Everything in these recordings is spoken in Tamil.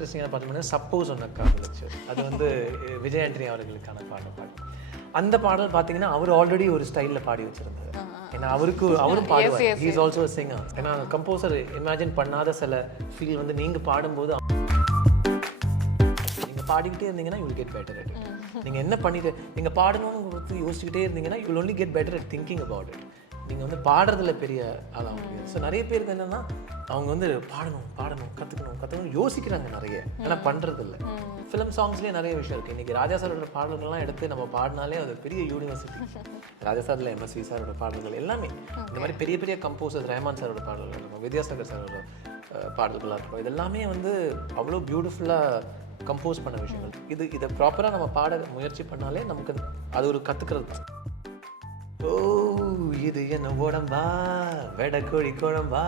இன்ட்ரெஸ்டிங்காக பார்த்தீங்கன்னா சப்போஸ் ஒன்று காதலிச்சு, அது வந்து விஜய் ஆண்டனி அவர்களுக்கான பாடல். அந்த பாடல் பார்த்தீங்கன்னா அவர் ஆல்ரெடி ஒரு ஸ்டைலில் பாடி வச்சிருந்தாரு. ஏன்னா அவரும் பாடுவார், ஹி இஸ் ஆல்சோ சிங்கர். ஏன்னா கம்போசர் இமேஜின் பண்ணாத சில ஃபீல் வந்து நீங்கள் பாடும்போது நீங்கள் பாடிக்கிட்டே இருந்தீங்கன்னா you will get better at it. நீங்கள் என்ன பண்ணிட்டு நீங்கள் பாடணும்னு கொடுத்து யோசிச்சுக்கிட்டே இருந்தீங்கன்னா you will only get better at thinking about it. நீங்கள் வந்து பாடுறதுல பெரிய ஆளாக முடியாது. ஸோ நிறைய பேருக்கு என்னென்னா அவங்க வந்து கற்றுக்கணும் யோசிக்கிறாங்க நிறைய, ஆனால் பண்ணுறது இல்லை. ஃபிலிம் சாங்ஸ்லேயே நிறைய விஷயம் இருக்குது. இன்றைக்கி ராஜா சாரோட பாடல்கள்லாம் எடுத்து நம்ம பாடினாலே அது பெரிய யூனிவர்சிட்டி. ராஜா சாரில் எம்எஸ்வி சாரோட பாடல்கள் எல்லாமே இந்த மாதிரி பெரிய பெரிய கம்போசர்ஸ், ரஹ்மான் சாரோட பாடல்கள் இருக்கும், வித்யாசாகர் சாரோட பாடல்களாக இருக்கும், இதெல்லாமே வந்து அவ்வளோ பியூட்டிஃபுல்லாக கம்போஸ் பண்ண விஷயங்கள். இதை ப்ராப்பராக நம்ம பாட முயற்சி பண்ணாலே நமக்கு அது ஒரு கற்றுக்கிறது தான். ஓ இது என்ன உடம்பா, வெடக்கோழி குழம்பா,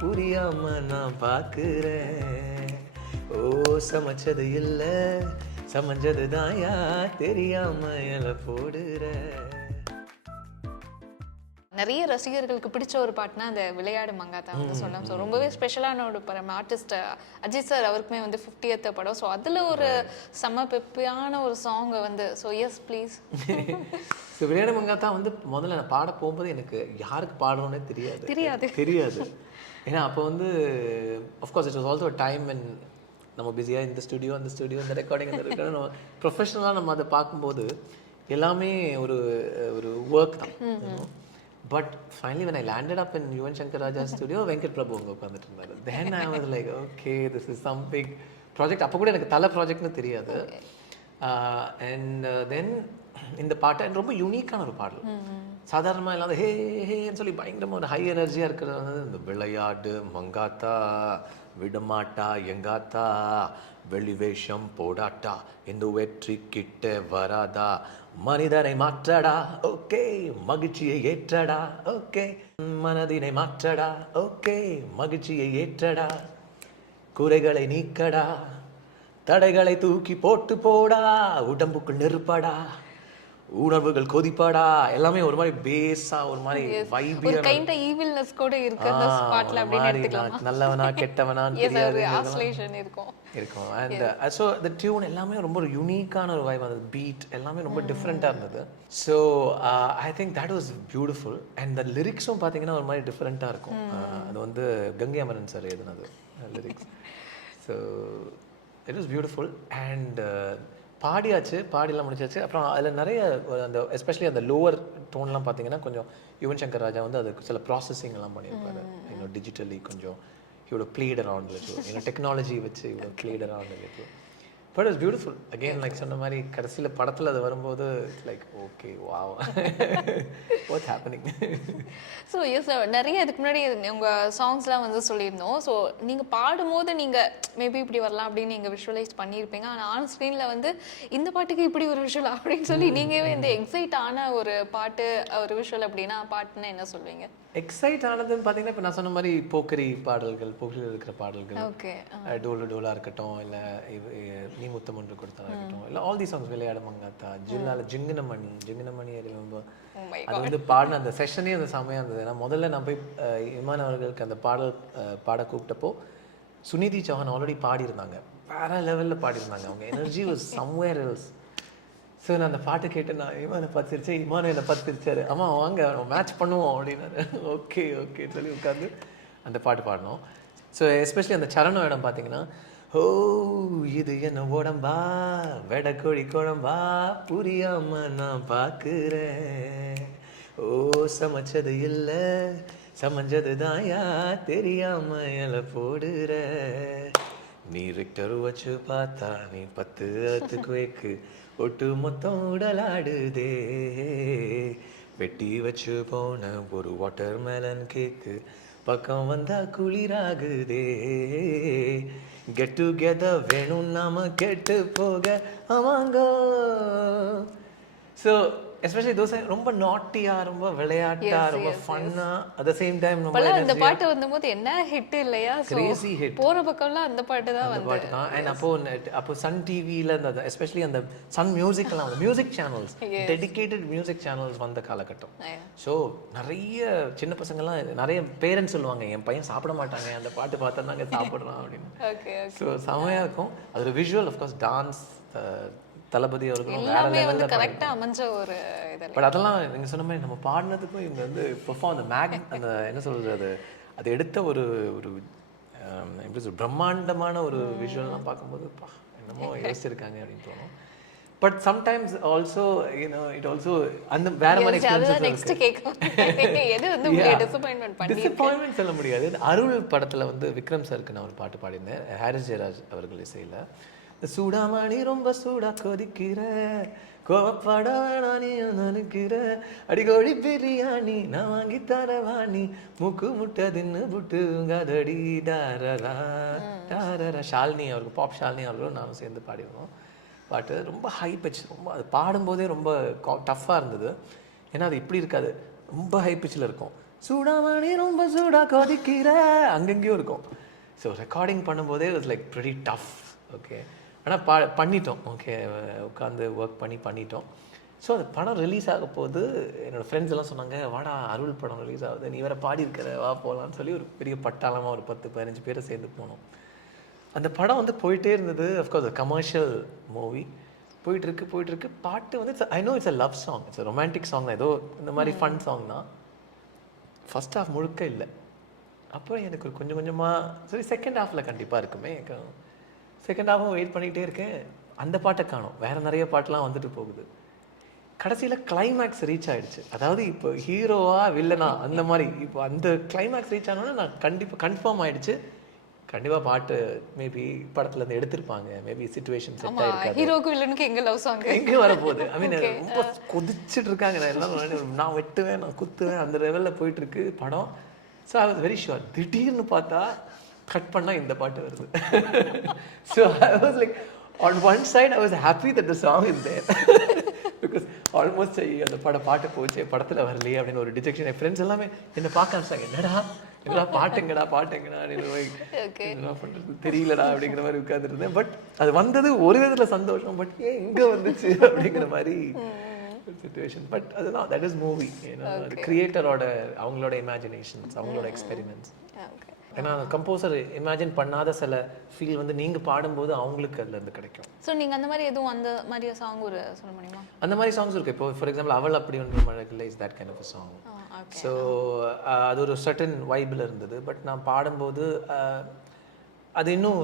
புரியாம நான் பார்க்குறேன். ஓ சமைச்சது இல்லை, சமைஞ்சது தாயா, தெரியாம இலை போடுறேன். நிறைய ரசிகர்களுக்கு பிடிச்ச ஒரு பாட்டுனா அந்த விளையாடு மங்காத்தா வந்து சொல்லலாம். ஸோ ரொம்பவே ஸ்பெஷலான ஒரு படம். ஆர்டிஸ்ட் அஜித் சார் அவருக்குமே வந்து 50th படம். ஸோ அதில் ஒரு செம்ம பெப்பியான ஒரு சாங் வந்து. So yes please. ஸோ விளையாடு மங்காத்தா வந்து முதல்ல நான் பாட போகும்போது எனக்கு யாருக்கு பாடணும்னே தெரியாது. ஏன்னா அப்போ வந்து of course it was also time and நம்ம பிஸியாக இந்த ஸ்டுடியோ இந்த ரெக்கார்டிங் நம்ம ப்ரொஃபஷனலாக நம்ம அதை பார்க்கும்போது எல்லாமே ஒரு ஒர்க் தான். But finally when I landed up in Yuvan Shankar Raja's studio, Venkat Prabhu அங்கே உட்காந்துட்டு இருந்தாரு. Then I was like, okay, this is some big project. அப்போ கூட எனக்கு தலை ப்ராஜெக்ட்னு தெரியாது. அண்ட் தென் இந்த பாட்டை ரொம்ப யூனிக்கான ஒரு பாடல். சாதாரணமாக இல்லாத ஹேன்னு சொல்லி பயங்கரமாக ஒரு ஹை எனர்ஜியாக இருக்கிறது வந்து இந்த விளையாடு மங்காத்தா, விடமாட்டா எங்காத்தா, வெளிவேஷம் போடாட்டா, இந்த வெற்றி கிட்ட வராதா, மனிதனை மாற்றடா ஓகே, மகிழ்ச்சியை ஏற்றடா ஓகே, மனதினை மாற்றடா ஓகே, மகிழ்ச்சியை ஏற்றடா, குறைகளை நீக்கடா, தடைகளை தூக்கி போட்டு போடா, உடம்புக்குள் நெருப்படா, உணர்வுகள் கொதிப்பாடா, எல்லாமே ஒரு மாதிரி பேஸா ஒரு மாதிரி வைபியா, ஒரு கைண்ட் ஆஃப் ஈவில்னஸ் கூட இருக்கு அந்த ஸ்பாட்ல அப்படினு எடுத்துக்கலாம். நல்லவனா கெட்டவனான்னு தெரியாது ஆஸ்லேஷன் இருக்கும். அண்ட் சோ தி டியூன் எல்லாமே ரொம்ப ஒரு யூனிக்கான ஒரு வைப். அந்த பீட் எல்லாமே ரொம்ப டிஃப்ரெண்டா இருந்தது. So I think that was beautiful. And the லிரிக்ஸும் பார்த்தீங்கன்னா ஒரு மாதிரி டிஃப்ரெண்ட்டாக இருக்கும். அது வந்து கங்கை அமரன் சார் எழுதினது lyrics. So it was beautiful. And பாடியெல்லாம் முடிச்சாச்சு. அப்புறம் அதில் நிறைய அந்த எஸ்பெஷலி அந்த லோவர் டோன்லாம் பார்த்தீங்கன்னா கொஞ்சம் யுவன் சங்கர் ராஜா வந்து அதுக்கு சில ப்ராசஸிங் எல்லாம் பண்ணியிருப்பாரு. இன்னும் டிஜிட்டலி கொஞ்சம் இவ்வளோ ப்ளேட் அரவுண்ட் வித் டெக்னாலஜி வச்சு இவ்வளோ played around with. But it's beautiful. Again like சொன்ன மாதிரி கடைசியில் படத்தில் அது வரும்போது it's like okay wow what's happening. So yes நிறைய இதுக்கு முன்னாடி உங்கள் சாங்ஸ்லாம் வந்து சொல்லியிருந்தோம். ஸோ நீங்கள் பாடும்போது நீங்கள் மேபி இப்படி வரலாம் அப்படின்னு நீங்கள் விஷுவலைஸ் பண்ணியிருப்பீங்க. ஆனால் ஆன் ஸ்க்ரீனில் வந்து இந்த பாட்டுக்கு இப்படி ஒரு விஷுவல் அப்படின்னு சொல்லி நீங்களே இந்த எக்ஸைட் ஆன ஒரு பாட்டு ஒரு விஷுவல் அப்படின்னா பாட்டுன்னா என்ன சொல்வீங்க? எக்ஸைட் ஆனதுன்னு பார்த்தீங்கன்னா இப்போ நான் சொன்ன மாதிரி போக்கிரியில் இருக்கிற பாடல்கள், ஓகே, டோலா இருக்கட்டும், இல்லை நீ முத்தம் ஒன்று கொடுத்தா இருக்கட்டும், இல்லை ஆல் தி சாங்ஸ், விளையாடு மங்காத்தா, ஜிங்கினமணி ரொம்ப அது வந்து பாடின அந்த செஷனே அந்த செம்மையாக இருந்தது. ஏன்னா முதல்ல நான் போய் இமான் அவர்களுக்கு அந்த பாட கூப்பிட்டப்போ சுனிதி சௌஹான் ஆல்ரெடி பாடியிருந்தாங்க, வேற லெவலில் பாடியிருந்தாங்க. அவங்க energy was somewhere else. So நான் அந்த பாட்டு கேட்டு நான் இமானை பார்த்து சிரிச்சேன், இமானை என்னை பார்த்து சிரிச்சாரு. ஆமாம் வாங்க மேட்ச் பண்ணுவோம் அப்படின்னாரு. ஓகே சொல்லி உட்காந்து அந்த பாட்டு பாடினோம். ஸோ எஸ்பெஷலி அந்த சரணம் இடம் பார்த்தீங்கன்னா, ஓ இது என்ன உடம்பா, வெடக்கோழி குழம்பா, புரியாம நான் பார்க்குறேன். ஓ சமைச்சது இல்லை, சமைஞ்சது தாயா, தெரியாம இலை போடுற. நீ ரெக்டர் வச்சு பார்த்தா நீ 10 அத்துக்கு வைக்கு, ஒட்டு மொத்தம் உடலாடுதே, வெட்டி வச்சு போன ஒரு வாட்டர் மெலன் கேக்கு, பக்கம் வந்தா குளிராகுதே, கெட் டுகெதர் வேணும் நாம கெட்டு போக ஆமாங்கோ. ஸோ எஸ்பெஷலி தோஸ் ரொம்ப நாட்டியா, ரொம்ப விளையாட்டா, ரொம்ப ஃபன்னா, அட் த சேம் டைம் ரொம்ப இப்பெல்லாம் இந்த பாட்டு வந்தபோது என்ன ஹிட் இல்லையா? Crazy hit. போற பக்கம்லாம் அந்த பாட்டு தான் அந்த பாட்டு தான். அண்ட் அப்போ சன் டிவியில் அந்த எஸ்பெஷலி அந்த சன் மியூசிக்லாம் வந்து music channels, dedicated music channels வந்த காலகட்டம். ஸோ நிறைய சின்ன பசங்கள்லாம் நிறைய பேரண்ட்ஸ் சொல்லுவாங்க, என் பையன் சாப்பிட மாட்டாங்க அந்த பாட்டு பார்த்தா நாங்கள் சாப்பிட்றோம் அப்படின்னு. ஸோ செமையாக இருக்கும். அது ஒரு விஷுவல், அஃப்கோர்ஸ் டான்ஸ், தளபதி அவர்களும் வேற லெவலில் கரெக்டா அமைஞ்ச ஒரு இது. பட் அதெல்லாம் நீங்க சொன்ன மாதிரி நம்ம பாடினதுக்கும் இவங்க வந்து பெர்ஃபார்ம் அந்த என்ன சொல்றது, அது எடுத்த ஒரு எப்படி சொல்ற பிரம்மாண்டமான ஒரு விஷுவல்லாம் பார்க்கும்போது என்னமோ யோசிச்சிருக்காங்க அப்படின்னு தோணும். But sometimes also it also அந்த வேற மாதிரி டிசப்பாயின்மெண்ட் சொல்ல முடியாது. அருள் படத்துல வந்து விக்ரம் சருக்கு நான் ஒரு பாட்டு பாடினேன், ஹாரிஸ் ஜெயராஜ் அவர்கள் இசையில. சூடாமணி ரொம்ப சூடா கொதிக்கிற, கோவப்பட வேணாம் நீ நினைக்கிற, அடிக்கோழி பிரியாணி நான் வாங்கி தரவாணி, மூக்கு முட்டை தின்னு புட்டு உங்காதடி டாரரா டாரரா. ஷாலினி அவருக்கு, பாப் ஷாலினி அவர்களும் நானும் சேர்ந்து பாடிடுவோம் பாட்டு. ரொம்ப ஹை பிச், ரொம்ப அது பாடும்போதே ரொம்ப டஃப்பாக இருந்தது. ஏன்னா அது இப்படி இருக்காது, ரொம்ப ஹை பிச்சில் இருக்கும். சூடாமணி ரொம்ப சூடா கொதிக்கிற அங்கங்கேயும் இருக்கும். ஸோ ரெக்கார்டிங் பண்ணும்போதே it was like pretty tough. Okay, ஆனால் பண்ணிட்டோம். ஓகே, உட்காந்து ஒர்க் பண்ணிட்டோம். ஸோ அந்த படம் ரிலீஸ் ஆக போது என்னோடய ஃப்ரெண்ட்ஸ் எல்லாம் சொன்னாங்க, வாடா அருள் படம் ரிலீஸ் ஆகுது, நீ வேறு பாடியிருக்கிற, வா போகலான்னு சொல்லி ஒரு பெரிய பட்டாளமாக ஒரு 10-15 பேரை சேர்ந்து போனோம். அந்த படம் வந்து போயிட்டே இருந்தது. அஃப்கோர்ஸ் கமர்ஷியல் மூவி போயிட்டுருக்கு. பாட்டு வந்து I know it's a love song, it's a romantic song தான், ஏதோ இந்த மாதிரி ஃபன் சாங் தான். ஃபர்ஸ்ட் ஹாஃப் முழுக்க இல்லை. அப்புறம் எனக்கு ஒரு கொஞ்சமாக சரி செகண்ட் ஹாஃபில் கண்டிப்பாக இருக்குமே. செகண்ட் ஹாஃபும் வெயிட் பண்ணிகிட்டே இருக்கேன், அந்த பாட்டை காணோம். வேறு நிறைய பாட்டெலாம் வந்துட்டு போகுது. கடைசியில் கிளைமேக்ஸ் ரீச் ஆகிடுச்சு. அதாவது இப்போ ஹீரோவா வில்லனா அந்த மாதிரி இப்போ அந்த கிளைமேக்ஸ் ரீச் ஆனோன்னா நான் கன்ஃபார்ம் ஆகிடுச்சு, கண்டிப்பாக பாட்டு மேபி படத்துலேருந்து எடுத்திருப்பாங்க, மேபி சிச்சுவேஷன் செட் ஆகிருக்காது, ஹீரோக்கு வில்லனுக்கு எங்கே லவ் சாங் எங்கே வரப்போகுது. ஐ மீன் ரொம்ப கொதிச்சுட்டு இருக்காங்க, நான் எல்லாம் நான் வெட்டுவேன், நான் குத்துவேன், அந்த லெவலில் போயிட்டுருக்கு படம். So I was very sure. திடீர்னு பார்த்தா கட் பண்ணால் இந்த பாட்டு வருது. So I was like on one side I was happy that the song is there, because almost அந்த பாட்டு போச்சு, படத்தில் வரலையே அப்படின்னு ஒரு டிஜெக்ஷன். என் ஃப்ரெண்ட்ஸ் எல்லாமே என்னை பார்க்க ஆரம்பிச்சாங்க, என்னடா பாட்டுங்கடா அப்படின்னு, என்ன பண்ணுறது தெரியலடா அப்படிங்கிற மாதிரி உட்காந்துருந்தேன். பட் அது வந்தது ஒரு விதத்தில் சந்தோஷம், பட் ஏன் இங்கே வந்துச்சு அப்படிங்கிற மாதிரி சிச்சுவேஷன். பட் அதுதான், தட் இஸ் மூவி. கிரியேட்டரோட அவங்களோட இமேஜினேஷன்ஸ், அவங்களோட எக்ஸ்பெரிமெண்ட்ஸ். ஏன்னா கம்போசர் இமேஜின் பண்ணாத சில ஃபீல் வந்து நீங்கள் பாடும்போது அவங்களுக்கு அதுலேருந்து கிடைக்கும். ஸோ நீங்கள் அந்த மாதிரி எதுவும் அந்த மாதிரி சாங் ஒரு சொல்ல முடியுமா? அந்த மாதிரி சாங்ஸ் இருக்குது. இப்போ ஃபார் எக்ஸாம்பிள் அவள் அப்படி ஒன்று மழகில்லை is that kind of a song. So அது ஒரு சர்டன் வைபில் இருந்தது. பட் நான் பாடும்போது அது இன்னும்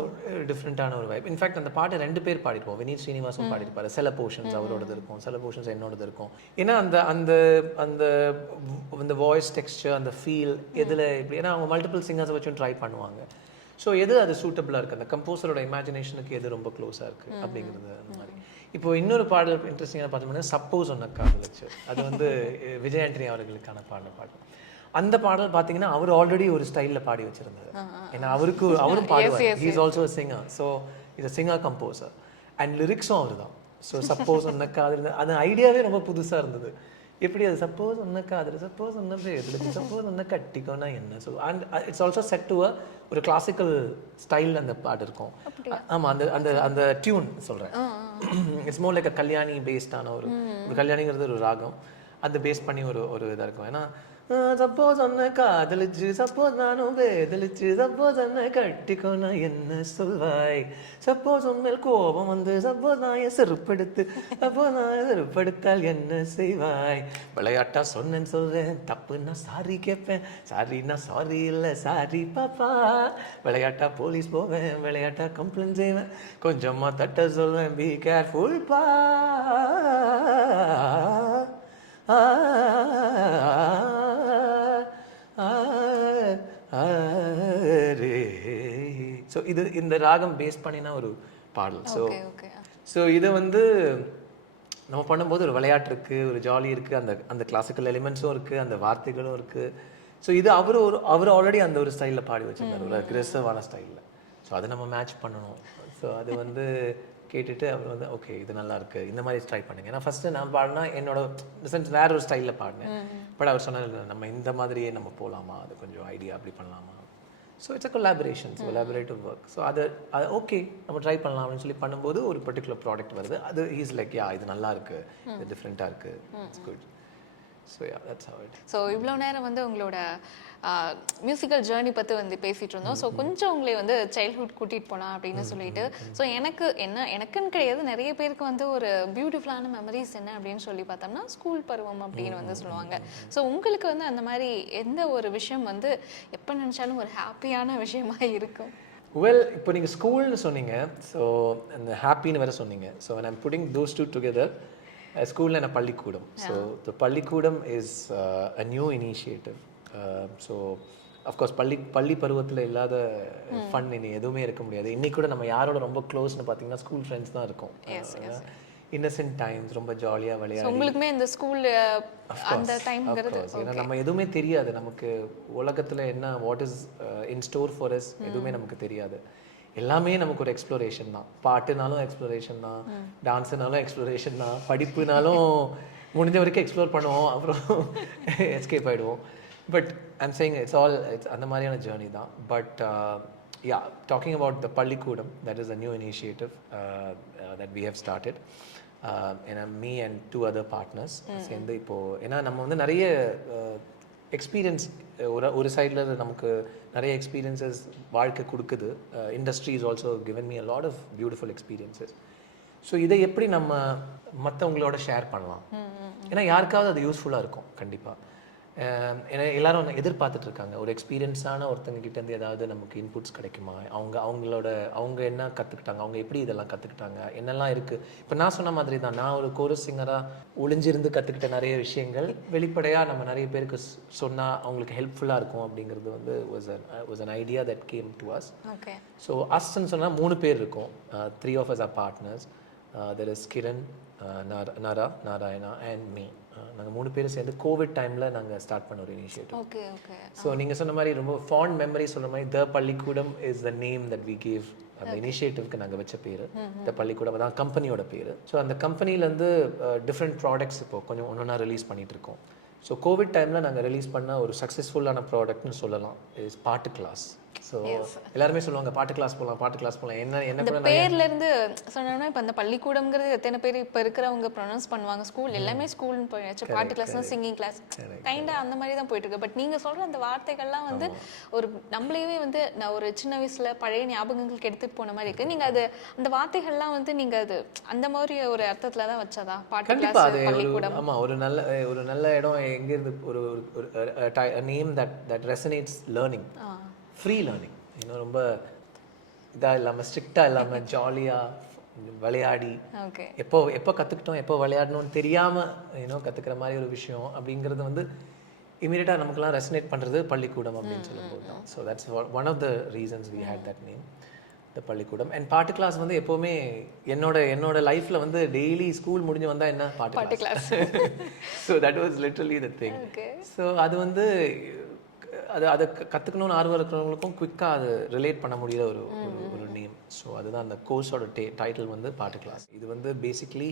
டிஃப்ரெண்ட்டான ஒரு வைப். இன்ஃபேக்ட் அந்த பாட்டை 2 பேர் பாடிருப்போம். வினீத் ஸ்ரீனிவாசும் பாடிருப்பாரு. சில போர்ஷன்ஸ் அவரோடது இருக்கும், சில போர்ஷன்ஸ் என்னோடது இருக்கும். ஏன்னா அந்த அந்த அந்த அந்த வாய்ஸ் டெக்ஸ்டர், அந்த ஃபீல் எதில் இப்படி, ஏன்னா அவங்க மல்டிபிள் சிங்கர்ஸை வச்சும் ட்ரை பண்ணுவாங்க. ஸோ எது அது சூட்டபிளாக இருக்குது, அந்த கம்போசரோட இமேஜினேஷனுக்கு எது ரொம்ப க்ளோஸாக இருக்குது அப்படிங்கிறது அந்த மாதிரி. இப்போ இன்னொரு பாடல் இன்ட்ரெஸ்டிங்காக பார்த்தோம்னா சப்போஸ் ஒன்று காதலிச்சு, அது வந்து விஜய் ஆண்டனி அவர்களுக்கான பாடல். அந்த பாடல் பார்த்தீங்கன்னா அவர் ஆல்ரெடி ஒரு ஸ்டைலில் பாடி வச்சிருந்தாரு. ஏன்னா அவரும் பாடுவார், he is also a singer. So is a singer composer and லிரிக்ஸும் அவர் தான். ஸோ சப்போஸ் ஒன்ன காதல், அந்த ஐடியாவே ரொம்ப புதுசாக இருந்தது. எப்படி அது சப்போஸ் ஒன்ன காதல், சப்போஸ் ஒன்ன பேர், சப்போஸ் ஒன்ன கட்டிக்கோனா என்ன. So and it's also said to ஒரு கிளாசிக்கல் ஸ்டைலில் அந்த பாட்டு இருக்கும். ஆமாம், அந்த அந்த அந்த டியூன் சொல்கிறேன். It's more like a Kalyani பேஸ்டான ஒரு கல்யாணிங்கிறது ஒரு ராகம், அந்த பேஸ் பண்ணி ஒரு இதாக இருக்கும். ஏன்னா சப்போஸ் ஒன்ன காதலிச்சு, சப்போஸ் நானும் வேதலிச்சு, சப்போஸ் ஒன்ன கட்டிக்கோனா என்ன சொல்வாய், சப்போஸ் உண்மையில் கோபம் வந்து, சப்போஸ் நான் என் செருப்படுத்து, சப்போஸ் நான் செருப்படுத்தால் என்ன செய்வாய், விளையாட்டா சொன்னேன்னு சொல்வேன், தப்புன்னா சாரி கேட்பேன், சாரின்னா சாரி இல்லை சாரி பாப்பா, விளையாட்டா போலீஸ் போவேன், விளையாட்டா கம்ப்ளைண்ட் செய்வேன், கொஞ்சமாக தட்ட சொல்வேன், பி கேர்ஃபுல் பா. ஸோ இது இந்த ராகம் பேஸ் பண்ணினா ஒரு பாடல். ஸோ இதை வந்து நம்ம பண்ணும்போது ஒரு விளையாட்டு இருக்குது, ஒரு ஜாலி இருக்குது, அந்த கிளாசிக்கல் எலிமெண்ட்ஸும் இருக்குது, அந்த வார்த்தைகளும் இருக்குது. ஸோ இது அவர் ஆல்ரெடி அந்த ஒரு ஸ்டைலில் பாடி வச்சிருந்தார், ஒரு அக்ரெசிவான ஸ்டைலில். ஸோ அதை நம்ம மேட்ச் பண்ணணும். ஸோ அது வந்து கேட்டுட்டு அவர் வந்து ஓகே இது நல்லா இருக்கு இந்த மாதிரி ட்ரை பண்ணுங்க. ஏன்னா ஃபஸ்ட்டு நான் பாடினா என்னோட சென்ஸ் வேற ஒரு ஸ்டைலில் பாடினேன். பட் அவர் சொன்னார் நம்ம இந்த மாதிரியே நம்ம போகலாமா, அது கொஞ்சம் ஐடியா அப்படி பண்ணலாமா. So it's a collaborative work. So அது ஓகே நம்ம ட்ரை பண்ணலாம் அப்படின்னு சொல்லி பண்ணும்போது ஒரு பர்டிகுலர் ப்ராடக்ட் வருது. அது இஸ் லைக் இது நல்லா இருக்கு, இது டிஃப்ரெண்ட்டாக இருக்கு, it's good. So that's how it. So இவ்வளோ நேரம் வந்து உங்களோட மியூசிக்கல் ஜேர்னி பற்றி வந்து பேசிகிட்டு இருந்தோம். ஸோ கொஞ்சம் உங்களை வந்து சைல்ட்ஹுட் கூட்டிகிட்டு போகலாம் அப்படின்னு சொல்லிட்டு. ஸோ எனக்குன்னு கிடையாது, நிறைய பேருக்கு வந்து ஒரு பியூட்டிஃபுல்லான மெமரிஸ் என்ன அப்படின்னு சொல்லி பார்த்தோம்னா ஸ்கூல் பருவம் அப்படின்னு வந்து சொல்லுவாங்க. ஸோ உங்களுக்கு வந்து அந்த மாதிரி எந்த ஒரு விஷயம் வந்து எப்போ நினச்சாலும் ஒரு ஹாப்பியான விஷயமா இருக்கும்? வெல், இப்போ நீங்கள் ஸ்கூல்னு சொன்னீங்க, ஸோ அந்த ஹாப்பின்னு வேறு சொன்னீங்க. So when I'm putting those two together, ஸ்கூலில் என்ன பள்ளிக்கூடம். So the Pallikoodam is a new initiative. So of course பள்ளி பருவத்தில் இல்லாத ஃபன் இனி எதுவுமே இருக்க முடியாது. இன்னைக்கு கூட நம்ம யாரோட ரொம்ப க்ளோஸ்னு பார்த்தீங்கன்னா ஸ்கூல் ஃப்ரெண்ட்ஸ் தான் இருக்கும். இன்னசென்ட் டைம்ஸ், ரொம்ப ஜாலியாக விளையாடி. உங்களுக்குமே இந்த ஸ்கூல் அந்த டைம்ங்கிறது ஏன்னா நம்ம எதுவுமே தெரியாது, நமக்கு உலகத்தில் என்ன what is in store for us எதுவுமே நமக்கு தெரியாது. எல்லாமே நமக்கு ஒரு எக்ஸ்ப்ளோரேஷன் தான். பாட்டுனாலும் எக்ஸ்ப்ளோரேஷன் தான், டான்ஸுனாலும் எக்ஸ்ப்ளோரேஷன் தான், படிப்புனாலும் முடிஞ்ச வரைக்கும் எக்ஸ்ப்ளோர் பண்ணுவோம், அப்புறம் எஸ்கேப் ஆகிடுவோம். பட் ஐம் சேயிங் இட்ஸ் அந்த மாதிரியான ஜேர்னி தான். பட் டாக்கிங் அபவுட் த பள்ளிக்கூடம், that is a new initiative that we have started. ஏன்னா மீ அண்ட் 2 other partners சேர்ந்து இப்போது, ஏன்னா நம்ம வந்து நிறைய எக்ஸ்பீரியன்ஸ் ஒரு சைடில் நமக்கு நிறைய எக்ஸ்பீரியன்ஸஸ் வாழ்க்கை கொடுக்குது. Industry is also given me a lot of beautiful experiences. So இதை எப்படி நம்ம மற்றவங்களோட ஷேர் பண்ணலாம், ஏன்னா யாருக்காவது அது யூஸ்ஃபுல்லாக இருக்கும் கண்டிப்பாக. ஏன்னா எல்லாரும் எதிர்பார்த்துட்டு இருக்காங்க ஒரு எக்ஸ்பீரியன்ஸான ஒருத்தங்க கிட்டேருந்து ஏதாவது நமக்கு இன்புட்ஸ் கிடைக்குமா, அவங்க என்ன கற்றுக்கிட்டாங்க, அவங்க எப்படி இதெல்லாம் கற்றுக்கிட்டாங்க, என்னெல்லாம் இருக்குது. இப்போ நான் சொன்ன மாதிரி தான், நான் ஒரு கோரஸ் சிங்கராக ஒளிஞ்சிருந்து கற்றுக்கிட்ட நிறைய விஷயங்கள் வெளிப்படையாக நம்ம நிறைய பேருக்கு சொன்னால் அவங்களுக்கு ஹெல்ப்ஃபுல்லாக இருக்கும் அப்படிங்கிறது வந்து was an idea that came to us. Okay. So அஸ்ன்னு சொன்னால் 3 பேர் இருக்கோம். 3 of us are partners. There is Kiran, Narayana and me. நாங்கள் 3 பேரும் சேர்ந்து கோவிட் டைமில் நாங்கள் ஸ்டார்ட் பண்ண ஒரு இனிஷியேட்டிவ். Okay okay. ஸோ நீங்கள் சொன்ன மாதிரி ரொம்ப ஃபாண்ட் மெமரி சொல்கிற மாதிரி the Pallikoodam is the name that we gave. அந்த இனிஷியேட்டிவ்க்கு நாங்கள் வச்ச பேர் த பள்ளிக்கூடம், அதான் கம்பெனியோட பேர். ஸோ அந்த கம்பெனிலேருந்து டிஃப்ரெண்ட் ப்ராடக்ட்ஸ் இப்போ கொஞ்சம் ஒன்றா ரிலீஸ் பண்ணிகிட்டு இருக்கோம். ஸோ கோவிட் டைமில் நாங்கள் ரிலீஸ் பண்ண ஒரு சக்ஸஸ்ஃபுல்லான ப்ராடக்ட்னு சொல்லலாம் இஸ் பாட்டு கிளாஸ். ஸோ எல்லாருமே சொல்லுவாங்க பாட்டு கிளாஸ் போகலாம். என்ன கூட பேர்ல இருந்து சொன்னோம்னா இப்போ அந்த பள்ளிக்கூடம்ங்கிறது எத்தனை பேர் இப்போ இருக்கிறவங்க ப்ரொனவுன்ஸ் பண்ணுவாங்க. ஸ்கூல் எல்லாமே ஸ்கூல்னு போயாச்சு, பாட்டு கிளாஸ்னா சிங்கிங் கிளாஸ் கைண்டா அந்த மாதிரி தான் போயிட்டு இருக்கு. பட் நீங்க சொல்ற அந்த வார்த்தைகள்லாம் வந்து ஒரு நம்மளையே வந்து நான் ஒரு சின்ன வயசுல பழைய ஞாபகங்களுக்கு எடுத்துட்டு போன மாதிரி இருக்கு. நீங்க அது அந்த வார்த்தைகள்லாம் வந்து நீங்க அது அந்த மாதிரி ஒரு அர்த்தத்துல தான் வச்சதா பாட்டு கிளாஸ் பள்ளிக்கூடம்? ஆமா, ஒரு நல்ல இடம். எங்க இருந்து ஒரு name that resonates learning, free learning. இன்னும் ரொம்ப இதாக இல்லாமல் ஸ்ட்ரிக்டாக இல்லாமல் ஜாலியாக விளையாடி எப்போ கற்றுக்கிட்டோம், எப்போ விளையாடணும்னு தெரியாமல் கற்றுக்கிற மாதிரி ஒரு விஷயம் அப்படிங்கிறது வந்து இமீடியட்டாக நமக்குலாம் ரெசனேட் பண்ணுறது பள்ளிக்கூடம் அப்படின்னு சொல்லும்போது தான். So that's one of the reasons we hate that name, the பள்ளிக்கூடம். அண்ட் பாட்டு கிளாஸ் வந்து எப்போவுமே என்னோட லைஃப்பில் வந்து டெய்லி ஸ்கூல் முடிஞ்சு வந்தால் என்ன பாட்டு class. So that was literally the thing. So அது வந்து அதை கற்றுக்கணும்னு ஆர்வம் இருக்கிறவங்களுக்கும் குவிக்காக அது ரிலேட் பண்ண முடியாத ஒரு நேம். ஸோ அதுதான் அந்த கோர்ஸோட டைட்டில் வந்து பாட்டு கிளாஸ். இது வந்து basically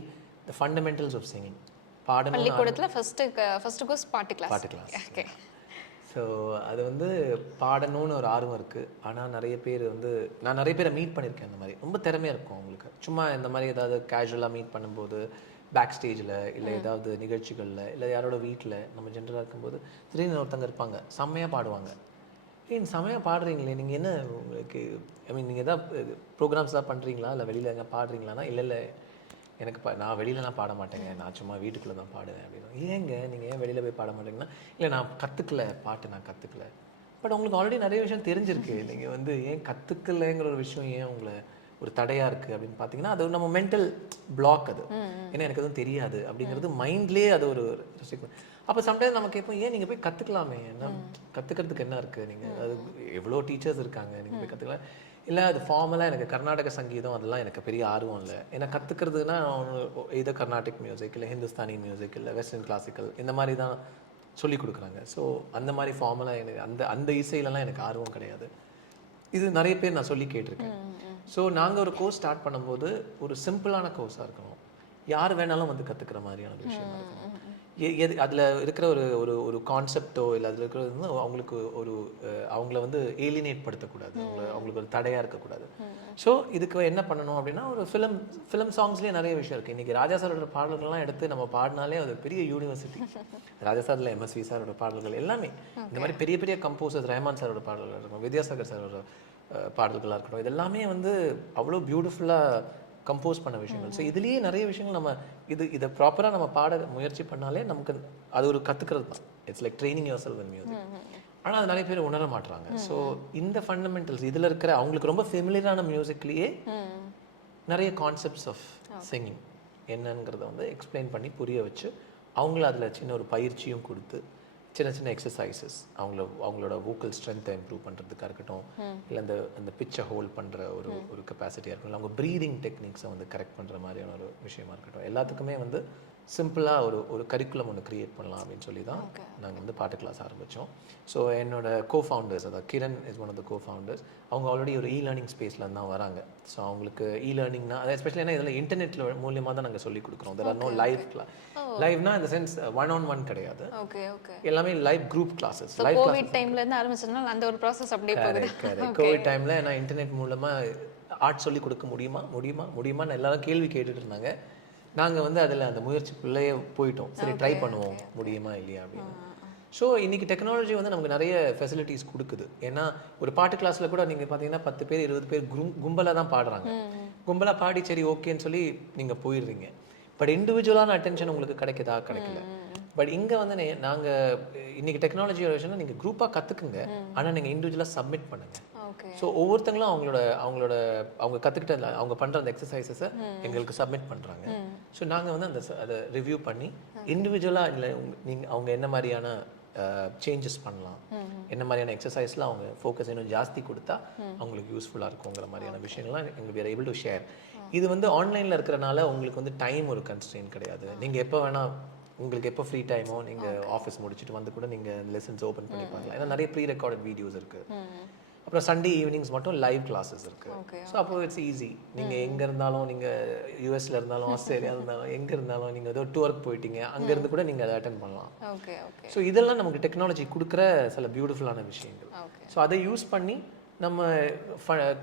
the fundamentals of singing. பள்ளிக்கூடத்தில் ஃபர்ஸ்ட் கோர்ஸ் பாட்டு கிளாஸ். ஓகே. ஸோ அது வந்து பாடணும்னு ஒரு ஆர்வம் இருக்குது. ஆனால் நிறைய பேர் வந்து நான் நிறைய பேரை மீட் பண்ணியிருக்கேன். அந்த மாதிரி ரொம்ப திறமையாக இருக்கும் அவங்களுக்கு. சும்மா இந்த மாதிரி ஏதாவது கேஷுவலாக மீட் பண்ணும்போது பேக் ஸ்டேஜில் இல்லை ஏதாவது நிகழ்ச்சிகளில் இல்லை யாரோட வீட்டில் நம்ம ஜென்ரலாக இருக்கும்போது திடீர்னு ஒருத்தங்க இருப்பாங்க, செம்மையாக பாடுவாங்க. செம்மையாக பாடுறீங்களே, நீங்கள் என்ன உங்களுக்கு நீங்கள் எதாவது ப்ரோக்ராம்ஸ் தான் பண்ணுறீங்களா இல்லை வெளியில் எங்கே பாடுறீங்களான்னா இல்லை எனக்கு நான் வெளியிலலாம் பாட மாட்டேங்க, நான் சும்மா வீட்டுக்குள்ளே தான் பாடுவேன் அப்படின்னு. ஏங்க நீங்கள் ஏன் வெளியில் போய் பாட மாட்டேங்கன்னா இல்லை நான் கற்றுக்கல, பாட்டு நான் கற்றுக்கல. பட் உங்களுக்கு ஆல்ரெடி நிறைய விஷயம் தெரிஞ்சிருக்கு, நீங்கள் வந்து ஏன் கற்றுக்கலைங்கிற ஒரு விஷயம் ஏன் உங்களை ஒரு தடையாக இருக்குது அப்படின்னு பார்த்தீங்கன்னா அது நம்ம மென்டல் பிளாக். அது ஏன்னா எனக்கு எதுவும் தெரியாது அப்படிங்கிறது மைண்ட்லேயே அது ஒரு அப்போ சம்டைம்ஸ் நம்ம கேட்போம், ஏன் நீங்கள் போய் கற்றுக்கலாமே, என்ன கற்றுக்கிறதுக்கு என்ன இருக்குது, நீங்கள் அது எவ்வளோ டீச்சர்ஸ் இருக்காங்க, நீங்கள் போய் கற்றுக்கலாம். இல்லை அது ஃபார்மலாக எனக்கு கர்நாடக சங்கீதம் அதெல்லாம் எனக்கு பெரிய ஆர்வம் இல்லை. ஏன்னா கற்றுக்கிறதுனா இதை கர்நாடிக் மியூசிக் இல்லை ஹிந்துஸ்தானி மியூசிக் இல்லை வெஸ்டர்ன் கிளாசிக்கல் இந்த மாதிரி தான் சொல்லி கொடுக்குறாங்க. ஸோ அந்த மாதிரி ஃபார்மலாக எனக்கு அந்த இசையிலலாம் எனக்கு ஆர்வம் கிடையாது. இது நிறைய பேர் நான் சொல்லி கேட்டிருக்கேன். ஸோ நாங்கள் ஒரு கோர்ஸ் ஸ்டார்ட் பண்ணும்போது ஒரு சிம்பிளான கோர்ஸாக இருக்கணும், யார் வேணாலும் வந்து கற்றுக்கிற மாதிரியான விஷயமா இருக்கணும். எது அதில் இருக்கிற ஒரு ஒரு ஒரு கான்செப்டோ இல்லை அதில் இருக்கிறது வந்து அவங்களுக்கு ஒரு அவங்கள வந்து ஏலினேட் படுத்தக்கூடாது, அவங்களுக்கு ஒரு தடையாக இருக்கக்கூடாது. ஸோ இதுக்கு என்ன பண்ணணும் அப்படின்னா, ஒரு ஃபிலிம் சாங்ஸ்லேயே நிறைய விஷயம் இருக்குது. இன்றைக்கி ராஜா சாரோட பாடல்கள்லாம் எடுத்து நம்ம பாடினாலே அது பெரிய யூனிவர்சிட்டி. ராஜா சாரில் எம்எஸ்வி சாரோட பாடல்கள் எல்லாமே இந்த மாதிரி பெரிய பெரிய கம்போசர்ஸ், ரஹ்மான் சாரோட பாடல்கள் இருக்கட்டும், வித்யாசாகர் சாரோட பாடல்களாக இருக்கட்டும், இது எல்லாமே வந்து அவ்வளோ பியூட்டிஃபுல்லாக கம்போஸ் பண்ண விஷயங்கள். ஸோ இதுலேயே நிறைய விஷயங்கள் நம்ம இதை ப்ராப்பராக நம்ம பாட முயற்சி பண்ணாலே நமக்கு அது ஒரு கற்றுக்கிறது தான். It's like training your self in music. ஆனால் அது நிறைய பேர் உணர மாட்டுறாங்க. ஸோ இந்த ஃபண்டமெண்டல்ஸ் இதில் இருக்கிற அவங்களுக்கு ரொம்ப ஃபெமிலியரான மியூசிக்லேயே நிறைய கான்செப்ட்ஸ் ஆஃப் சிங்கிங் என்னங்கிறத வந்து எக்ஸ்பிளைன் பண்ணி புரிய வச்சு அவங்கள அதில் சின்ன ஒரு பயிற்சியும் கொடுத்து சின்ன சின்ன எக்ஸசைசஸ் அவங்களோட வோக்கல் ஸ்ட்ரென்த்தை இம்ப்ரூவ் பண்ணுறதுக்காக இருக்கட்டும், இல்லை அந்த பிச்சை ஹோல்ட் பண்ணுற ஒரு கெப்பாசிட்டியாக இருக்கட்டும், அவங்க ப்ரீதிங் டெக்னிக்ஸை வந்து கரெக்ட் பண்ணுற மாதிரியான ஒரு விஷயமா இருக்கட்டும், எல்லாத்துக்குமே வந்து சிம்பிளாக ஒரு கரிக்குலம் ஒன்று க்ரியேட் பண்ணலாம் அப்படின்னு சொல்லி தான் நாங்கள் வந்து பாட்டு கிளாஸ் ஆரம்பித்தோம். ஸோ என்னோட கோஃபவுண்டர்ஸ், அதாவது Kiran is one of the cofounders. அவங்க ஆல்ரெடி ஒரு லேர்னிங் ஸ்பேஸில் தான் வராங்க. ஸோ அவங்களுக்கு லேர்னிங்னா அது எஸ்பெஷலி ஏன்னா இதில் இன்டர்நெட்டில் மூலியமாக தான் நாங்கள் சொல்லிக் கொடுக்குறோம். There are no live class. லைவ்னா இந்த சென்ஸ் 1-on-1 கிடையாது, எல்லாமே live group classes. Live Covid டைம்ல இருந்து ஆரம்பிச்சதுனால அந்த ஒரு ப்ராசஸ் அப்படியே போகுது. கோவிட் டைமில் நான் இன்டர்நெட் மூலமாக ஆர்ட் சொல்லி கொடுக்க முடியுமான்னு எல்லாரும் கேள்வி கேட்டுட்டு இருந்தாங்க. நாங்கள் வந்து அதில் அந்த முயற்சிக்குள்ளேயே போயிட்டோம். சரி ட்ரை பண்ணுவோம், முடியுமா இல்லையா அப்படின்னு. ஸோ இன்றைக்கி டெக்னாலஜி வந்து நமக்கு நிறைய ஃபெசிலிட்டிஸ் கொடுக்குது. ஏன்னா ஒரு பாட்டு கிளாஸில் கூட நீங்கள் பார்த்தீங்கன்னா 10 பேர் 20 பேர் கும்பலாக தான் பாடுறாங்க. கும்பலாக பாடி சரி ஓகேன்னு சொல்லி நீங்கள் போயிடுறீங்க. பட் இண்டிவிஜுவலான அட்டென்ஷன் உங்களுக்கு கிடைக்கல. பட் இங்கே வந்து நாங்கள் இன்றைக்கி டெக்னாலஜியோட விஷயம்னா நீங்கள் குரூப்பாக கற்றுக்குங்க, ஆனால் நீங்கள் இண்டிவிஜுவலாக சப்மிட் பண்ணுங்கள். ஸோ ஒவ்வொருத்தங்களும் அவங்க கற்றுக்கிட்ட அவங்க பண்ணுற அந்த எக்ஸசைசஸை எங்களுக்கு சப்மிட் பண்ணுறாங்க. ஸோ நாங்கள் வந்து அதை ரிவ்யூ பண்ணி இண்டிவிஜுவலாக இல்லை அவங்க என்ன மாதிரியான சேஞ்சஸ் பண்ணலாம், என்ன மாதிரியான எக்ஸசைஸ்லாம் அவங்க ஃபோக்கஸ் இன்னும் ஜாஸ்தி கொடுத்தா அவங்களுக்கு யூஸ்ஃபுல்லாக இருக்குங்கிற மாதிரியான விஷயங்கள்லாம் எங்களுக்கு we are able to share. இது வந்து ஆன்லைனில் இருக்கிறனால உங்களுக்கு வந்து டைம் ஒரு கன்ஸ்ட்ரெயின் கிடையாது. நீங்கள் எப்போ வேணால் உங்களுக்கு எப்போ ஃப்ரீ டைமோ நீங்கள் ஆஃபீஸ் முடிச்சுட்டு வந்து கூட நீங்கள் லெசன்ஸ் ஓப்பன் பண்ணி பார்க்கலாம். ஏன்னா நிறைய ப்ரீ ரெக்கார்டட் வீடியோஸ் இருக்குது. அப்புறம் சண்டே ஈவினிங்ஸ் மட்டும் லைவ் கிளாஸஸ் இருக்குது. ஸோ அப்போ இட்ஸ் ஈஸி. நீங்கள் எங்கே இருந்தாலும், நீங்கள் யூஎஸ்ல இருந்தாலும், ஆஸ்திரேலியா இருந்தாலும், எங்கே இருந்தாலும் நீங்கள் ஏதோ டூருக்கு போயிட்டீங்க, அங்கேருந்து கூட நீங்கள் அதை அட்டென்ட் பண்ணலாம். ஸோ இதெல்லாம் நமக்கு டெக்னாலஜி கொடுக்குற சில பியூட்டிஃபுல்லான விஷயங்கள். ஸோ அதை யூஸ் பண்ணி நம்ம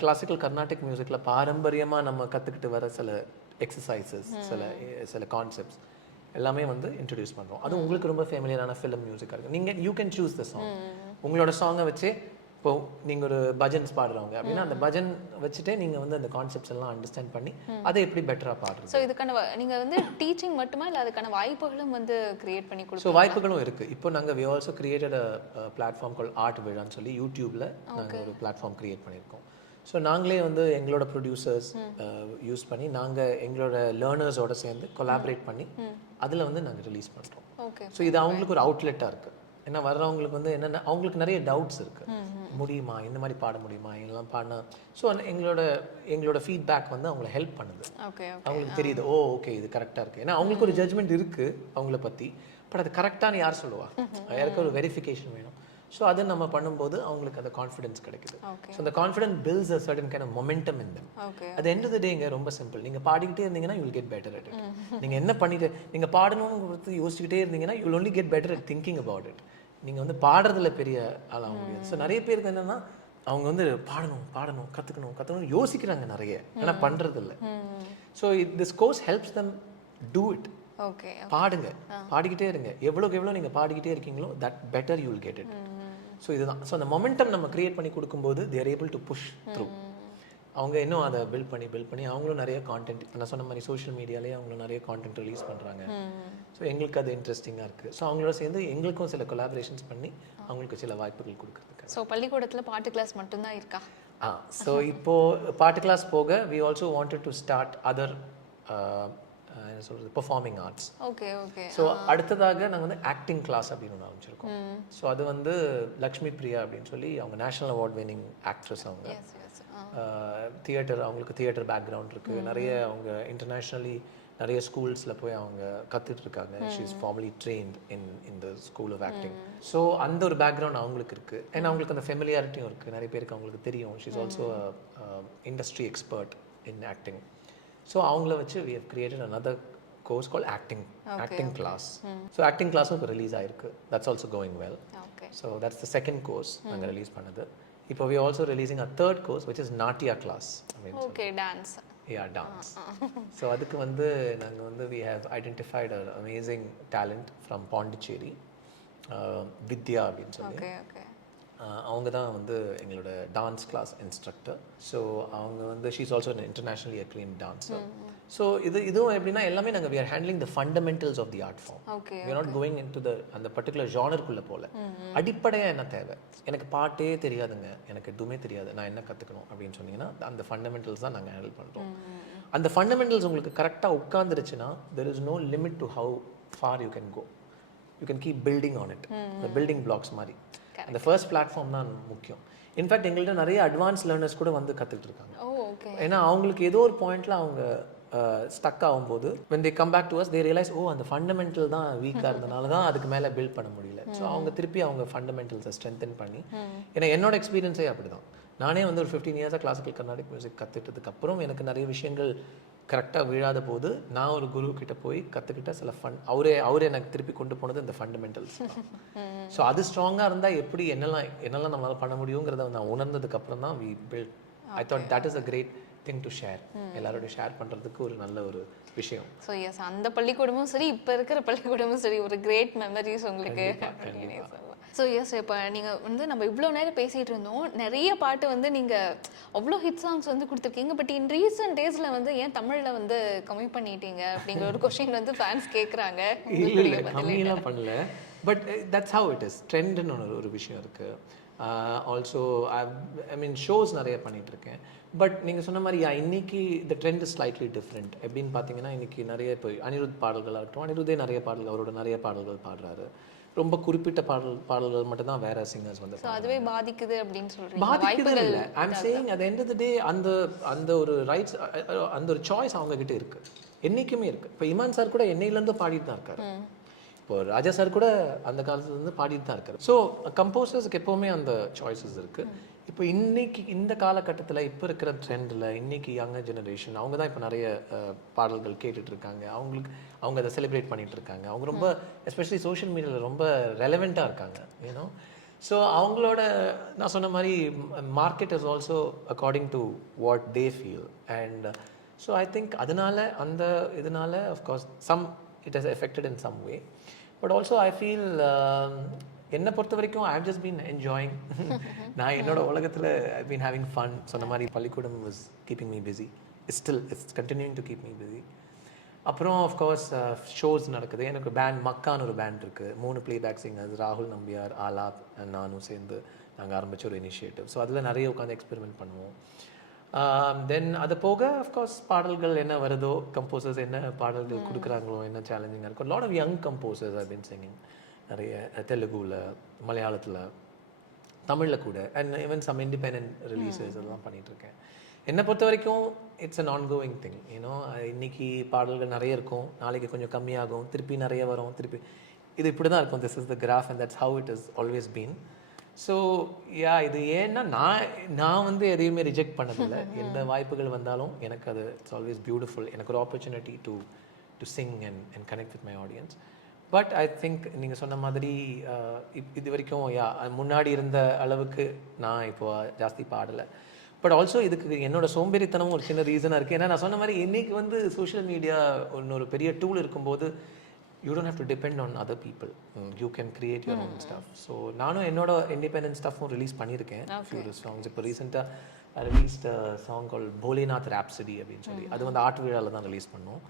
கிளாசிக்கல் கர்நாடிக் மியூசிக்கில் பாரம்பரியமாக நம்ம கற்றுக்கிட்டு வர சில எக்ஸசைசஸ், சில கான்செப்ட்ஸ் எல்லாமே வந்து இன்ட்ரடியூஸ் பண்ணுறோம். அது உங்களுக்கு ரொம்ப ஃபேமிலியரான ஃபிலிம் மியூசிக்காக இருக்கும். You can choose the song. உங்களோட சாங்கை வச்சு இப்போ நீங்கள் ஒரு பஜன்ஸ் பாடுறவங்க அப்படின்னா அந்த பஜன் வச்சுட்டே நீங்கள் வந்து அந்த கான்செப்ட்ஸ் எல்லாம் அண்டர்ஸ்டாண்ட் பண்ணி அதை எப்படி பெட்டராக பாடுறது. ஸோ இதுக்கான நீங்கள் வந்து டீச்சிங் மட்டுமா இல்லை அதுக்கான வாய்ப்புகளும் வந்து கிரியேட் பண்ணி கொடுக்கும்? ஸோ வாய்ப்புகளும் இருக்குது. இப்போ நாங்கள் we also created a platform call art விழான்னு சொல்லி யூடியூப்பில் நாங்கள் ஒரு பிளாட்ஃபார்ம் கிரியேட் பண்ணியிருக்கோம். ஸோ நாங்களே வந்து எங்களோட ப்ரொடியூசர்ஸ் யூஸ் பண்ணி நாங்கள் எங்களோட லேர்னர்ஸோட சேர்ந்து கொலாபரேட் பண்ணி அதில் வந்து நாங்கள் ரிலீஸ் பண்ணுறோம். ஸோ இது அவங்களுக்கு ஒரு அவுட்லெட்டாக இருக்குது. ஏன்னா வர்றவங்களுக்கு வந்து என்னென்ன அவங்களுக்கு நிறைய டவுட்ஸ் இருக்குது. முடியுமா, இந்த மாதிரி பாட முடியுமா, இதெல்லாம் பாடினா. ஸோ எங்களோட ஃபீட்பேக் வந்து அவங்கள ஹெல்ப் பண்ணுது. அவங்களுக்கு தெரியுது ஓகே இது கரெக்டாக இருக்குது. ஏன்னா அவங்களுக்கு ஒரு ஜட்ஜ்மெண்ட் இருக்குது அவங்கள பற்றி. பட் அது கரெக்டானு யார் சொல்லுவா? யாருக்கு ஒரு வெரிஃபிகேஷன் வேணும். ஸோ அதை நம்ம பண்ணும்போது அவங்களுக்கு அந்த கான்ஃபிடன்ஸ் கிடைக்குது. ஸோ அந்த confidence builds a certain kind of momentum in them. அது எண்ட் ஆஃப் தி டேங்க ரொம்ப சிம்பிள். நீங்கள் பாடிக்கிட்டே இருந்தீங்கன்னா you will get better at it. நீங்கள் என்ன பண்ணிட்டு நீங்கள் பாடணும்னு யோசிச்சுக்கிட்டே இருந்தீங்கன்னா you will only get better at thinking about it. நீங்கள் வந்து பாடுறதுல பெரிய ஆளாக முடியாது. ஸோ நிறைய பேருக்கு என்னென்னா அவங்க வந்து பாடணும் கற்றுக்கணும் யோசிக்கிறாங்க நிறைய, ஆனால் பண்ணுறது இல்லை. So this course helps them do it. பாடுங்க, பாடிக்கிட்டே இருங்க. எவ்வளோ நீங்கள் பாடிக்கிட்டே இருக்கீங்களோ that better you will get it. So இதுதான். ஸோ அந்த மொமெண்டம் நம்ம கிரியேட் பண்ணி கொடுக்கும்போது they are able to push through. அவங்க இன்னும் அதை பில்ட் பண்ணி அவங்களும் நிறைய கான்டென்ட், நான் சொன்ன மாதிரி சோஷியல் மீடியாலேயே அவங்களும் நிறைய கான்டென்ட் ரிலீஸ் பண்ணுறாங்க. ஸோ எங்களுக்கு அது இன்ட்ரெஸ்டிங்காக இருக்குது. ஸோ அவங்களோட சேர்ந்து எங்களுக்கும் சில கொலாபரேஷன்ஸ் பண்ணி அவங்களுக்கு சில வாய்ப்புகள் கொடுக்குறதுக்கு. ஸோ பள்ளிக்கூடத்தில் பாட்டு கிளாஸ் மட்டும்தான் இருக்கா? ஸோ இப்போது பாட்டு கிளாஸ் போக we also wanted to start other என்ன சொல்கிறது பெர்ஃபார்மிங் ஆர்ட்ஸ். ஸோ அடுத்ததாக நாங்கள் வந்து ஆக்டிங் கிளாஸ் அப்படின்னு ஒன்று ஆரம்பிச்சிருக்கோம். ஸோ அது வந்து லக்ஷ்மி பிரியா அப்படின்னு சொல்லி அவங்க நேஷனல் அவார்ட் வின்னிங் ஆக்ட்ரஸ். அவங்க தியேட்டர், அவங்களுக்கு தியேட்டர் பேக்ரவுண்ட் இருக்குது. நிறைய அவங்க இன்டர்நேஷ்னலி நிறைய ஸ்கூல்ஸில் போய் அவங்க கற்றுட்ருக்காங்க. She is formally trained in the school of acting. So அந்த ஒரு பேக்ரவுண்ட் அவங்களுக்கு இருக்குது. ஏன்னா அவங்களுக்கு அந்த ஃபெமிலியாரிட்டியும் இருக்குது. நிறைய பேருக்கு அவங்களுக்கு தெரியும். She is also industry expert in acting. So அவங்கள வச்சு we have created another course called acting class. So acting class also release ஆயிருக்கு. That's also going well. So that's the second course நாங்கள் ரிலீஸ் பண்ணது. இப்போ we are also releasing a third course which is Natya class. Okay, dance. Yeah, dance. So அதுக்கு வந்து நாங்கள் வந்து we have identified an amazing talent from Pondicherry, Vidya அப்படின்னு சொல்லி. அவங்க தான் வந்து எங்களோட டான்ஸ் கிளாஸ் இன்ஸ்ட்ரக்டர். ஸோ அவங்க வந்து she's also an internationally acclaimed dancer. So இதுவும் எப்படின்னா எல்லாமே நாங்கள் we are handling the fundamentals of the art form. We are not going into the அந்த பர்டிகுலர் ஜானருக்குள்ளே போல. அடிப்படையாக என்ன தேவை, எனக்கு பாட்டே தெரியாதுங்க, எனக்கு எதுவுமே தெரியாது, நான் என்ன கற்றுக்கணும் அப்படின்னு சொன்னீங்கன்னா அந்த ஃபண்டமெண்டல்ஸ் தான் நாங்கள் ஹேண்டில் பண்ணுறோம். அந்த ஃபண்டமெண்டல்ஸ் உங்களுக்கு கரெக்டாக உட்காந்துருச்சுன்னா there is no limit to how far you can go. You can keep building on it. The building blocks மாதிரி. அந்த ஃபர்ஸ்ட் பிளாட்ஃபார்ம் தான் முக்கியம். இன்ஃபேக்ட் எங்கள்கிட்ட நிறைய அட்வான்ஸ் லேர்னர்ஸ் கூட வந்து கற்றுட்டு இருக்காங்க. ஏன்னா அவங்களுக்கு ஏதோ ஒரு பாயிண்ட்ல அவங்க ஸ்டக் ஆகும்போது when they come back to us they realize அந்த ஃபண்டமெண்டல் தான் வீக்காக இருந்தனால தான் அதுக்கு மேலே பில்ட் பண்ண முடியல. ஸோ அவங்க திருப்பி அவங்க ஃபண்டமெண்டல்ஸை ஸ்ட்ரென்தன் பண்ணி, ஏன்னா என்னோட எக்ஸ்பீரியன்ஸே அப்படி தான். நானே வந்து ஒரு 15 இயர்ஸாக கிளாசிக்கல் கர்நாடிக் மியூசிக் கற்றுக்கிட்டதுக்கப்புறம் எனக்கு நிறைய விஷயங்கள் கரெக்டாக விழாத போது நான் ஒரு குரு கிட்ட போய் கற்றுக்கிட்ட சில அவரே எனக்கு திருப்பி கொண்டு போனது இந்த ஃபண்டமெண்டல்ஸ். ஸோ அது ஸ்ட்ராங்காக இருந்தால் எப்படி என்னெல்லாம் நம்மளால் பண்ண முடியுங்கிறத நான் உணர்ந்ததுக்கப்புறம் தான் we built. I thought that is a great thing to share. எல்லாரோட ஷேர் பண்ணுறதுக்கு ஒரு நல்ல ஒரு விஷயம். ஸோ எஸ், அந்த பள்ளிக்கூடமும் சரி இப்போ இருக்கிற பள்ளிக்கூடமும் சரி ஒரு கிரேட் மெமரிஸ் உங்களுக்கு. ஸோ எஸ், இப்போ நீங்கள் வந்து நம்ம இவ்வளோ நேரம் பேசிகிட்டு இருந்தோம், நிறைய பாட்டு வந்து நீங்கள் அவ்வளோ ஹிட் சாங்ஸ் வந்து கொடுத்துருக்கீங்க. பட் இன் ரீசெண்ட் டேஸில் வந்து ஏன் தமிழில் வந்து கம்மி பண்ணிட்டீங்க அப்படிங்கிற ஒரு கொஸ்டின் வந்து ஃபேன்ஸ் கேட்குறாங்க. இல்லை கம்மியெல்லாம் பண்ணல, but that's how it is. ட்ரெண்டுன்னு ஒரு விஷயம் இருக்குது. ஆல்சோ ஐ மீன் ஷோஸ் நிறைய பண்ணிகிட்ருக்கேன். பட் நீங்கள் சொன்ன மாதிரி இன்னைக்கு த ட்ரெண்ட் இஸ் ஸ்லைட்லி டிஃப்ரெண்ட். எப்படின்னு பார்த்தீங்கன்னா இன்றைக்கி நிறைய இப்போ அனிருத் பாடல்களாக இருக்கட்டும், அனிருத்தே நிறைய பாடல்கள், அவரோட நிறைய பாடல்கள் பாடுறாரு. ரொம்ப குறிப்பிட்ட பாடல்கள் மட்டும் தான் வேற சிங்கர்ஸ் வந்து அதுவே பாதிக்குது அப்படின்னு சொல்றீங்க. பாதிக்குது இல்லை, I am saying at the end of the day அந்த ஒரு ரைட்ஸ், அந்த ஒரு சாய்ஸ் அவங்க கிட்ட இருக்கு, என்னைக்குமே இருக்கு. இப்போ இமான் சார் கூட என்னையிலேருந்து பாடிட்டு தான் இருக்காரு. இப்போ ராஜா சார் கூட அந்த காலத்துலேருந்து பாடிட்டு தான் இருக்காரு. ஸோ கம்போசர்ஸ்க்கு எப்போவுமே அந்த சாய்ஸஸ் இருக்குது. இப்போ இன்னைக்கு இந்த காலகட்டத்தில் இப்போ இருக்கிற ட்ரெண்டில் இன்னைக்கு யங்கர் ஜெனரேஷன் அவங்க தான் இப்போ நிறைய பாடல்கள் கேட்டுட்ருக்காங்க. அவங்க அதை செலிப்ரேட் பண்ணிகிட்டு இருக்காங்க. அவங்க ரொம்ப எஸ்பெஷலி சோஷியல் மீடியாவில் ரொம்ப ரெலவெண்ட்டாக இருக்காங்க, ஏன்னோ. ஸோ அவங்களோட நான் சொன்ன மாதிரி market is also according to what they feel. And so I think இதனால of course it has effected in some way. But also I feel என்னை பொறுத்த வரைக்கும் I have just been enjoying. நான் என்னோட உலகத்தில் ஐ பீன் ஹேவிங் ஃபன். சொன்ன மாதிரி பள்ளிக்கூடம் was keeping me busy. It's continuing to keep me busy. அப்புறம் ஆஃப்கோர்ஸ் ஷோஸ் நடக்குது. எனக்கு மக்கான்னு ஒரு பேண்ட் இருக்குது. 3 பிளேபேக் சிங்கர்ஸ், ராகுல் நம்பியார், ஆலாப், நானும் சேர்ந்து நாங்கள் ஆரம்பித்த ஒரு இனிஷியேட்டிவ். ஸோ அதில் நிறைய உட்காந்து எக்ஸ்பெரிமெண்ட் பண்ணுவோம். தென் அது போக அஃப்கோர்ஸ் பாடல்கள் என்ன வருதோ, கம்போசர்ஸ் என்ன பாடல்கள் கொடுக்குறாங்களோ, என்ன சேலஞ்சிங்காக இருக்கும். Lot of young composers I been singing. நிறைய தெலுங்குல, மலையாளத்தில், தமிழில் கூட, and even some independent releases அதெல்லாம் பண்ணிகிட்ருக்கேன். என்னை பொறுத்த வரைக்கும் it's an ongoing thing, you know. இன்றைக்கி பாடல்கள் நிறைய இருக்கும், நாளைக்கு கொஞ்சம் கம்மியாகும், திருப்பி நிறைய வரும், திருப்பி இது இப்படி தான் இருக்கும். This is the graph and that's how it is always been. So இது ஏன்னா நான் வந்து எதையுமே ரிஜெக்ட் பண்ணதில்லை. எந்த வாய்ப்புகள் வந்தாலும் எனக்கு அது இட்ஸ் ஆல்வேஸ் பியூட்டிஃபுல். எனக்கு ஒரு opportunity to Singh and connect with my audience. But I think நீங்கள் சொன்ன மாதிரி இது வரைக்கும் முன்னாடி இருந்த அளவுக்கு நான் இப்போ ஜாஸ்தி பாடலை. பட் ஆல்சோ இதுக்கு என்னோட சோம்பேறித்தனமும் ஒரு சின்ன ரீசனாக இருக்குது. ஏன்னா நான் சொன்ன மாதிரி இன்றைக்கி வந்து சோஷியல் மீடியா இன்னொரு பெரிய டூல் இருக்கும்போது you don't have to depend on other people. You can create your own stuff. So நானும் என்னோட இண்டிபெண்டன்ட் ஸ்டஃப்பும் ரிலீஸ் பண்ணியிருக்கேன். Few songs. இப்போ ரீசெண்டாக ரிலீஸ்ட் சாங் கால் போலேநாத் ராப்சடி அப்படின்னு சொல்லி, அது வந்து ஆர்ட் விழாவில் தான் ரிலீஸ் பண்ணோம்.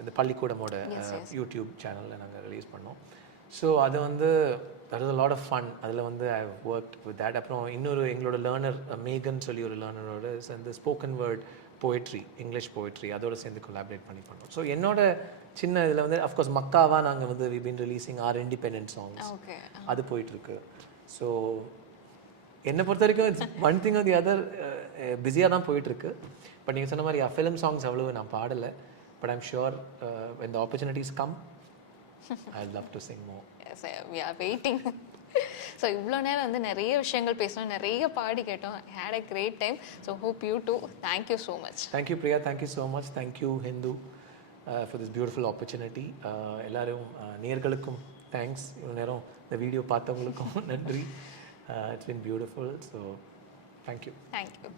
இந்த பள்ளிக்கூடமோட யூடியூப் சேனலில் நாங்கள் ரிலீஸ் பண்ணோம். ஸோ அது வந்து that is a lot of fun. அதில் வந்து ஐ ஒர்க் வித் தேட். அப்புறம் இன்னொரு எங்களோட லேர்னர் மேகன் சொல்லி ஒரு லேர்னரோட சேர்ந்து spoken word poetry, English poetry, அதோடு சேர்ந்து கொலாபரேட் பண்ணி பண்ணோம். ஸோ என்னோட சின்ன இதில் வந்து அஃப்கோர்ஸ் மக்காவாக நாங்கள் வந்து we been releasing our independent songs, அது போயிட்டுருக்கு. ஸோ என்னை பொறுத்த வரைக்கும் it's one thing or the other, பிஸியாக தான் போயிட்டுருக்கு. பட் நீங்கள் சொன்ன மாதிரி ஃபிலிம் சாங்ஸ் அவ்வளோ நான் பாடலை. But I'm sure when the opportunities come I'd love to sing more. Yes, we are waiting. So இவ்வளோ நேரம் வந்து நிறைய விஷயங்கள் பேசணும், நிறைய பாடி கேட்டோம். Had a great time. So hope you too. Thank you so much. Thank you Priya, thank you so much. Thank you Hindu for this beautiful opportunity. எல்லாரும் நேர்களுக்கும் தேங்க்ஸ். இவ்வளோ நேரம் இந்த வீடியோ பார்த்தவங்களுக்கும் நன்றி. It's been beautiful. So thank you. Thank you.